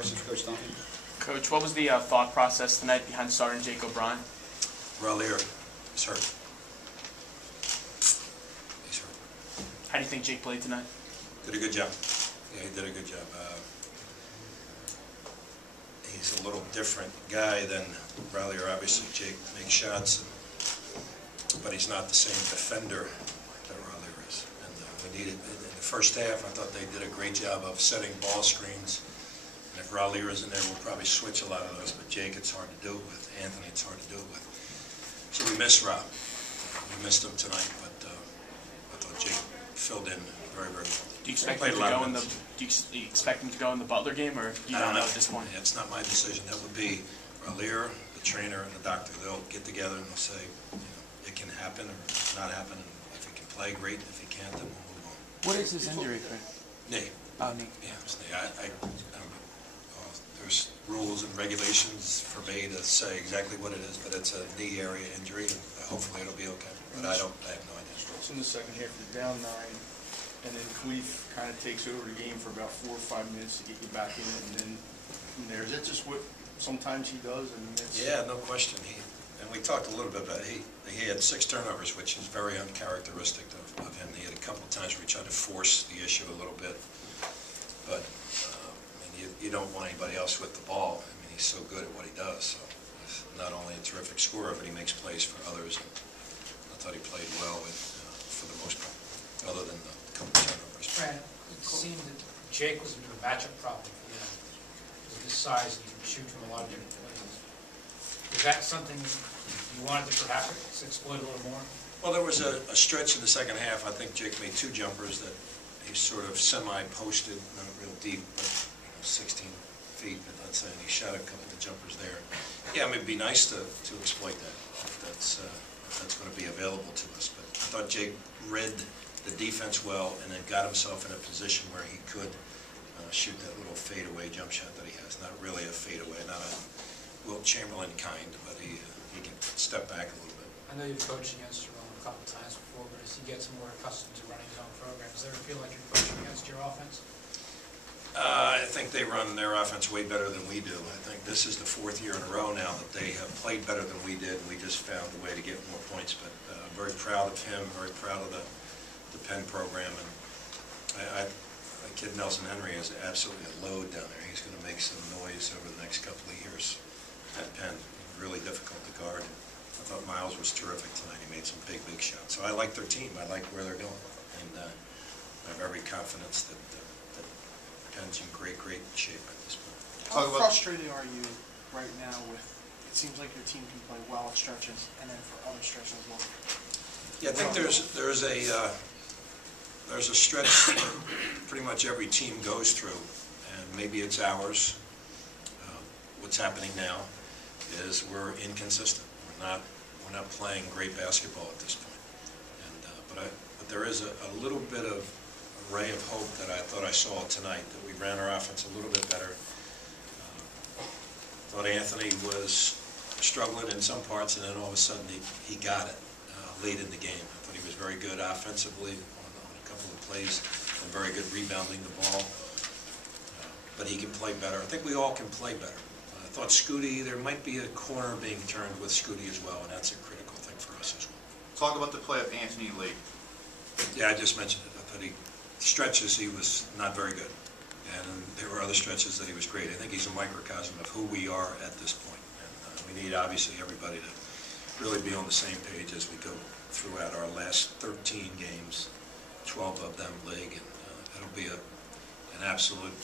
Questions for Coach Dunphy? Coach, what was the thought process tonight behind starting Jake O'Brien? Raleigh is hurt. He's hurt. How do you think Jake played tonight? Did a good job. Yeah, he did a good job. He's a little different guy than Raleigh. Obviously, Jake makes shots, but he's not the same defender that Raleigh is. And we needed, in the first half, I thought they did a great job of setting ball screens. And if Raleigh is in there, we'll probably switch a lot of those. But Jake, it's hard to do it with. Anthony, it's hard to do it with. So we missed Rob. We missed him tonight, but I thought Jake filled in very, very well. Do you expect him to go in the? Do you expect him to go in the Butler game, or you don't know at this point? It's not my decision. That would be Raleigh, the trainer, and the doctor. They'll get together and they'll say, it can happen or not happen. And if he can play, great. If he can't, then we'll move on. What is his injury, Fran? Knee. Oh, knee. Yeah, it's knee. I don't know. There's rules and regulations for me to say exactly what it is, but it's a knee area injury, and hopefully it'll be okay. But I have no idea. So in the second half, you're down 9, and then Khalif kind of takes over the game for about 4 or 5 minutes to get you back in it, and then from there, is that just what sometimes he does? I mean, yeah, no question. And we talked a little bit about it. He had 6 turnovers, which is very uncharacteristic of him. He had a couple of times where he tried to force the issue a little bit, but you don't want anybody else with the ball. I mean, he's so good at what he does. So he's not only a terrific scorer, but he makes plays for others. And I thought he played well for the most part, other than the couple of turnovers. Fran, it seemed that Jake was a matchup problem for you because of his size and he can shoot from a lot of different places. Is that something you wanted to perhaps exploit a little more? Well, there was a stretch in the second half. I think Jake made 2 jumpers that he sort of semi-posted, not real deep, but 16 feet, but let's say, and he shot a couple of jumpers there. Yeah, I mean, it'd be nice to exploit that if that's going to be available to us. But I thought Jake read the defense well and then got himself in a position where he could shoot that little fadeaway jump shot that he has. Not really a fadeaway, not a Wilt Chamberlain kind, but he can step back a little bit. I know you've coached against Jerome a couple of times before, but as he gets more accustomed to running his own program, does it ever feel like you're coaching against your offense? I think they run their offense way better than we do. I think this is the 4th year in a row now that they have played better than we did, and we just found a way to get more points. But I'm very proud of him, very proud of the Penn program. And the kid Nelson Henry is absolutely a load down there. He's going to make some noise over the next couple of years at Penn. Really difficult to guard. I thought Miles was terrific tonight. He made some big, big shots. So I like their team. I like where they're going. And I have every confidence that Penn's in great shape at this point. How frustrated are you right now with, it seems like your team can play well at stretches and then for other stretches as well? Yeah, I think there's a stretch pretty much every team goes through, and maybe it's ours. What's happening now is we're inconsistent. We're not playing great basketball at this point. And but there is a little bit of ray of hope that I thought I saw tonight, that we ran our offense a little bit better. Thought Anthony was struggling in some parts, and then all of a sudden he got it late in the game. I thought he was very good offensively on a couple of plays, and very good rebounding the ball. But he can play better. I think we all can play better. I thought Scooty, there might be a corner being turned with Scooty as well, and that's a critical thing for us as well. Talk about the play of Anthony late. Yeah, I just mentioned it. I thought stretches he was not very good, and there were other stretches that he was great. I think he's a microcosm of who we are at this point, and we need obviously everybody to really be on the same page as we go throughout our last 13 games, 12 of them league, and it'll be an absolute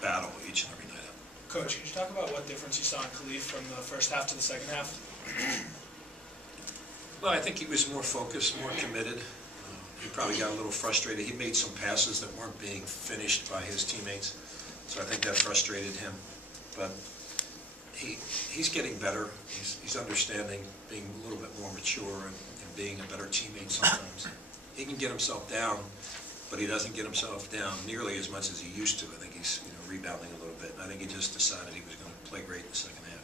battle each and every night. Coach, could you talk about what difference you saw in Khalif from the first half to the second half? Well, I think he was more focused, more committed. He probably got a little frustrated. He made some passes that weren't being finished by his teammates, so I think that frustrated him. But he's getting better. He's understanding, being a little bit more mature and being a better teammate sometimes. He can get himself down, but he doesn't get himself down nearly as much as he used to. I think he's rebounding a little bit. And I think he just decided he was going to play great in the second half.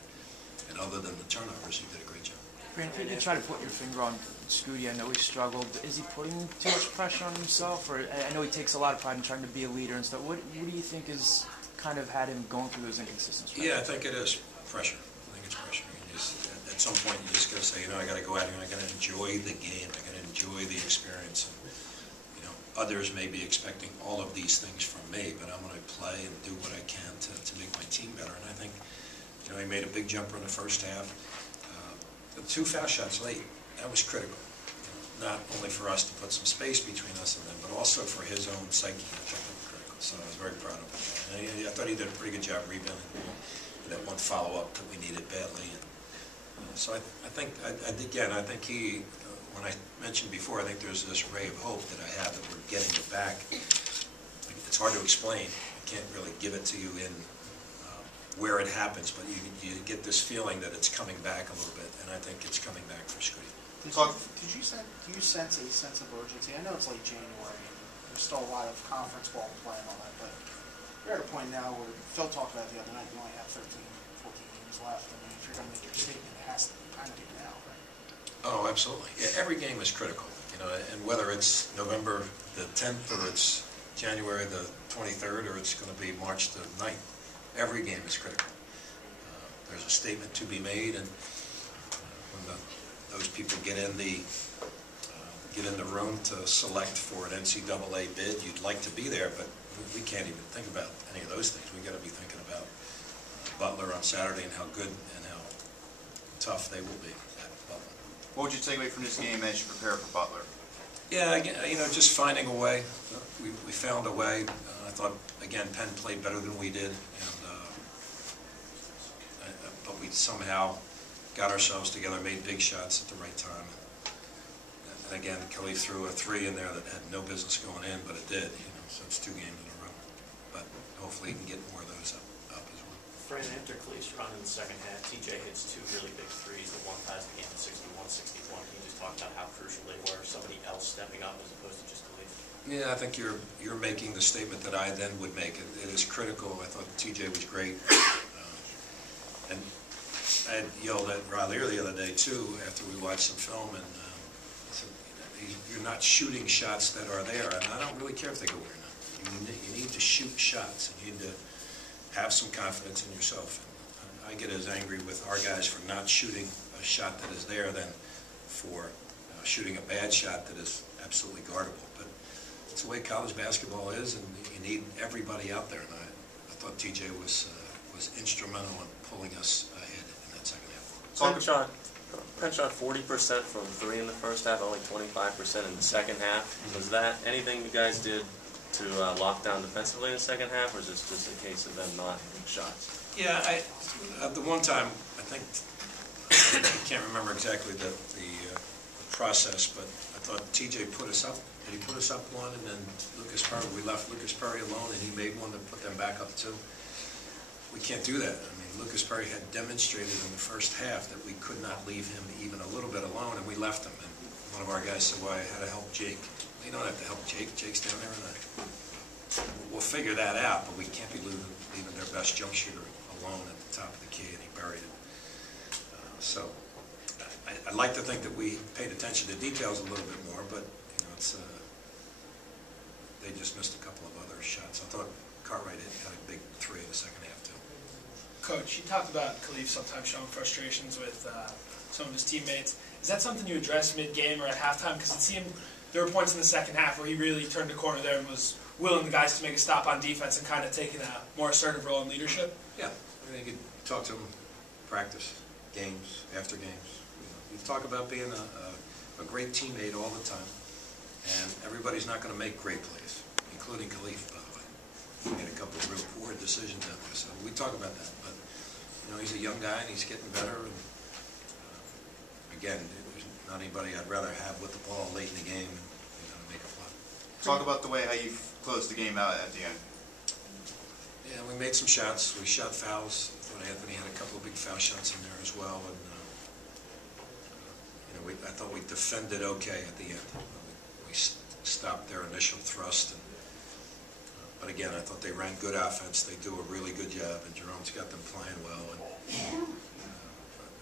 And other than the turnovers, he did a great job. Fran, if you try to put your finger on Scooty, I know he struggled. Is he putting too much pressure on himself? Or I know he takes a lot of pride in trying to be a leader and stuff. What do you think is kind of had him going through those inconsistencies? Yeah, I think it is pressure. I think it's pressure. You just, at some point, you just got to say, I got to go out here and I got to enjoy the game. I got to enjoy the experience. And, others may be expecting all of these things from me, but I'm going to play and do what I can to make my team better. And I think, he made a big jumper in the first half. The 2 foul shots late, that was critical. Not only for us to put some space between us and them, but also for his own psyche. I thought that was critical. So I was very proud of him. And I thought he did a pretty good job rebounding that one follow-up that we needed badly. And, so I think, again, I think he, when I mentioned before, I think there's this ray of hope that I have that we're getting it back. It's hard to explain. I can't really give it to you in where it happens, but you get this feeling that it's coming back a little bit, and I think it's coming back for Scooty. Do you sense a sense of urgency? I know it's late January, and there's still a lot of conference ball to play and all that, but you're at a point now where Phil talked about it the other night, you only have 13, 14 games left. I mean, if you're going to make your statement, it has to kind of be now, right? Oh, absolutely. Yeah, every game is critical, and whether it's November the 10th or it's January the 23rd or it's going to be March the 9th, every game is critical. There's a statement to be made, and when those people get in the room to select for an NCAA bid, you'd like to be there, but we can't even think about any of those things. We've got to be thinking about Butler on Saturday and how good and how tough they will be at Butler. What would you take away from this game as you prepare for Butler? Yeah, again, just finding a way. We found a way. I thought, again, Penn played better than we did, but we somehow got ourselves together, made big shots at the right time. And again, Khalif threw a 3 in there that had no business going in, but it did. So it's 2 games in a row. But hopefully he can get more of those up as well. Fran, after Khalif's run in the second half, TJ hits 2 really big threes. The one ties the game at 61-61. Can you just talk about how crucial they were? Somebody else stepping up as opposed to just Khalif? Yeah, I think you're making the statement that I then would make. It is critical. I thought TJ was great. And I had yelled at Rod Lear the other day, too, after we watched some film, and I said, you're not shooting shots that are there, and I don't really care if they go in or not. You need to shoot shots, and you need to have some confidence in yourself. And I get as angry with our guys for not shooting a shot that is there than for shooting a bad shot that is absolutely guardable. But it's the way college basketball is, and you need everybody out there. And I thought TJ was instrumental in pulling us ahead in that second half. Penn shot 40% from 3 in the first half, only 25% in the second half. Was that anything you guys did to lock down defensively in the second half, or is this just a case of them not hitting shots? Yeah, at the one time, I think, I can't remember exactly the process, but I thought TJ put us up. And he put us up 1, and then we left Lucas Perry alone, and he made one to put them back up 2. We can't do that. I mean, Lucas Perry had demonstrated in the first half that we could not leave him even a little bit alone, and we left him. And one of our guys said, well, I had to help Jake. You don't have to help Jake. Jake's down there, and we'll figure that out, but we can't be leaving their best jump shooter alone at the top of the key, and he buried it. So I'd like to think that we paid attention to details a little bit more, but they just missed a couple of other shots. I thought Cartwright had a big 3 in the second half, too. Coach, you talked about Khalif sometimes showing frustrations with some of his teammates. Is that something you addressed mid-game or at halftime? Because it seemed there were points in the second half where he really turned the corner there and was willing the guys to make a stop on defense and kind of taking a more assertive role in leadership. Yeah, I mean, you could talk to him, practice, games, after games. You talk about being a great teammate all the time, and everybody's not going to make great plays, including Khalif, by the way. He made a couple of real poor decisions out there, so we talk about that. But he's a young guy and he's getting better. And again, there's not anybody I'd rather have with the ball late in the game and make a play. Talk about the way how you closed the game out at the end. Yeah, we made some shots. We shot fouls. I thought Anthony had a couple of big foul shots in there as well. And I thought we defended okay at the end. We stopped their initial thrust. But again, I thought they ran good offense. They do a really good job, and Jerome's got them playing well. And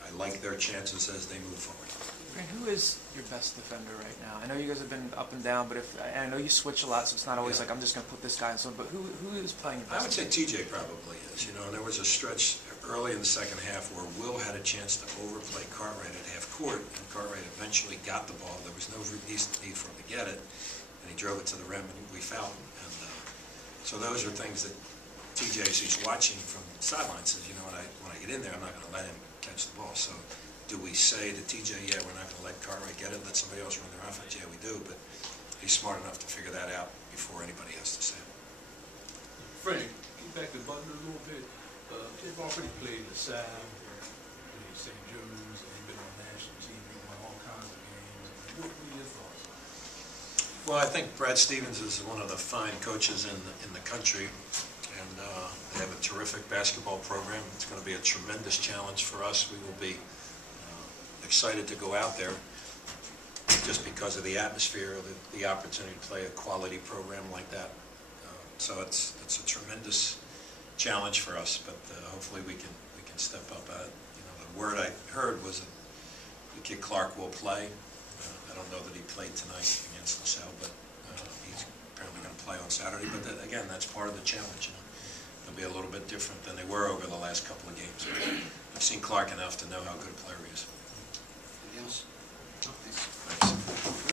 I like their chances as they move forward. Fran, who is your best defender right now? I know you guys have been up and down, but and I know you switch a lot, so it's not always like I'm just going to put this guy in. So, but who is playing your best? I would say TJ probably is. You know, and there was a stretch early in the second half where Will had a chance to overplay Cartwright at half court, and Cartwright eventually got the ball. There was no need for him to get it, and he drove it to the rim, and we fouled him. And so those are things that TJ, as he's watching from the sideline, says, you know, when I get in there, I'm not going to let him catch the ball. So do we say to TJ, yeah, we're not going to let Cartwright get it, let somebody else run their offense? Yeah, we do, but he's smart enough to figure that out before anybody has to say it. Frank, get back to Butler a little bit. They've already played the South, played St. Joe's, and they've been on national TV, won all kinds of games. What are your thoughts? Well, I think Brad Stevens is one of the fine coaches in the country, and they have a terrific basketball program. It's going to be a tremendous challenge for us. We will be excited to go out there just because of the atmosphere, the opportunity to play a quality program like that. So it's a tremendous challenge for us, but hopefully we can step up at it. You know, the word I heard was that the kid Clark will play. I don't know that he played tonight against LaSalle, but he's apparently going to play on Saturday. But again, that's part of the challenge. You know? They'll be a little bit different than they were over the last couple of games. I've seen Clark enough to know how good a player he is. Anything else? Thanks.